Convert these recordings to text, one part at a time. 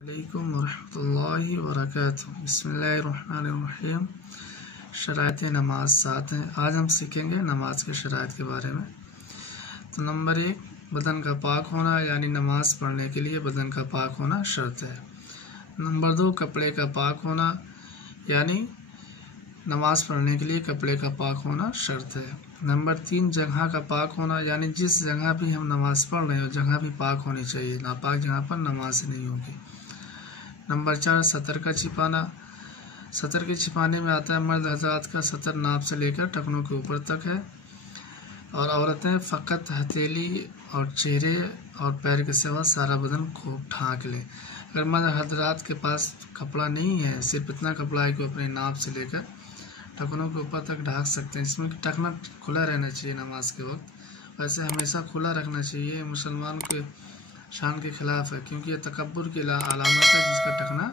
अलैकुम वरहमतुल्लाहि वबरकातुहू। बिस्मिल्लाहिर्रहमानिर्रहीम। शराइत नमाज 7 हैं। आज हम सीखेंगे नमाज के शराइत के बारे में। तो नंबर 1, बदन का पाक होना, यानी नमाज पढ़ने के लिए बदन का पाक होना शर्त है। नंबर 2, कपड़े का पाक होना, यानी नमाज पढ़ने के लिए कपड़े का पाक होना शर्त है। नंबर 3, जगह का पाक होना, यानी जिस जगह भी हम नमाज पढ़ रहे हो जगह भी पाक होनी चाहिए, नापाक जगह पर नमाज नहीं होगी। नंबर 4, सतर का छिपाना। सतर के छिपाने में आता है मर्द हजरात का सतर नाप से लेकर टखनों के ऊपर तक है, और औरतें फ़कत हथेली और चेहरे और पैर के सिवा सारा बदन खूब ढांक ले। अगर मर्द हजरात के पास कपड़ा नहीं है, सिर्फ इतना कपड़ा है कि अपने नाप से लेकर टखनों के ऊपर तक ढांक सकते हैं, इसमें टखना खुला रहना चाहिए नमाज के वक्त। वैसे हमेशा खुला रखना चाहिए, मुसलमान के शान के खिलाफ है, क्योंकि यह तकब्बुर की अलामत है जिसका टखना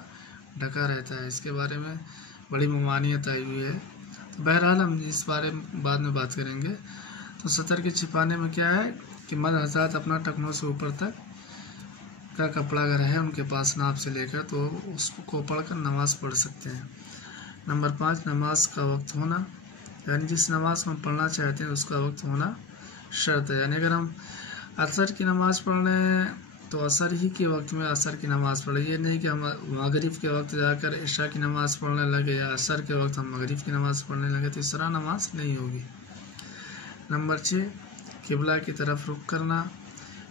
ढका रहता है। इसके बारे में बड़ी ममानियत आई हुई है। तो बहरहाल हम इस बारे में बाद में बात करेंगे। तो सतर के छिपाने में क्या है कि मर्द हज़रात अपना टखनों से ऊपर तक का कपड़ा अगर है उनके पास नाप से लेकर, तो उसको पढ़कर नमाज पढ़ सकते हैं। नंबर 5, नमाज का वक्त होना, यानी जिस नमाज को हम पढ़ना चाहते हैं उसका वक्त होना शर्त है। यानी अगर हम असर की नमाज़ पढ़ रहे हैं तो असर ही के वक्त में असर की नमाज़ पढ़े। ये नहीं कि हम मगरिब के वक्त जाकर इशा की नमाज़ पढ़ने लगे या असर के वक्त हम मगरिब की नमाज़ पढ़ने लगे, तो इस तरह नमाज नहीं होगी। नंबर 6, किबला की तरफ रुख करना,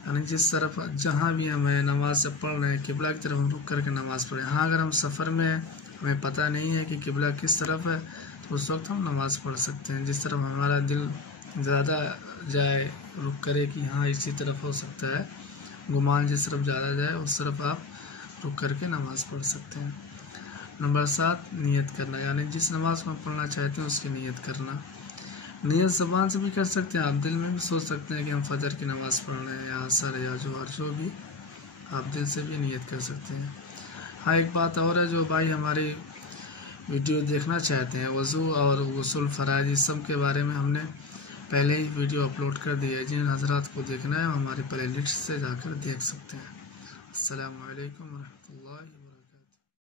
यानी जिस तरफ जहाँ भी हमें नमाज से पढ़ रहे हैं किबला की तरफ हम रुख करके नमाज़ पढ़ें। हाँ, अगर हम सफ़र में हमें पता नहीं है कि किबला किस तरफ है तो उस वक्त हम नमाज़ पढ़ सकते हैं। जिस तरफ हमारा दिल ज़्यादा जाए, रुख करे कि हाँ इसी तरफ हो सकता है, गुमान जिस तरफ ज़्यादा जाए उस तरफ आप रुक करके नमाज़ पढ़ सकते हैं। नंबर 7, नियत करना, यानी जिस नमाज को हम पढ़ना चाहते हैं उसकी नियत करना। नियत ज़बान से भी कर सकते हैं, आप दिल में भी सोच सकते हैं कि हम फजर की नमाज़ पढ़ रहे हैं या असर या जोहर, जो भी आप दिल से भी नियत कर सकते हैं। हाँ, एक बात और है, जो भाई हमारी वीडियो देखना चाहते हैं, वज़ू और गुस्ल फ़राइज़ इस सब के बारे में हमने पहले ही वीडियो अपलोड कर दिया है। जिन हज़रात को देखना है हमारे प्लेलिस्ट से जाकर देख सकते हैं। अस्सलामु अलैकुम वरहमतुल्लाहि।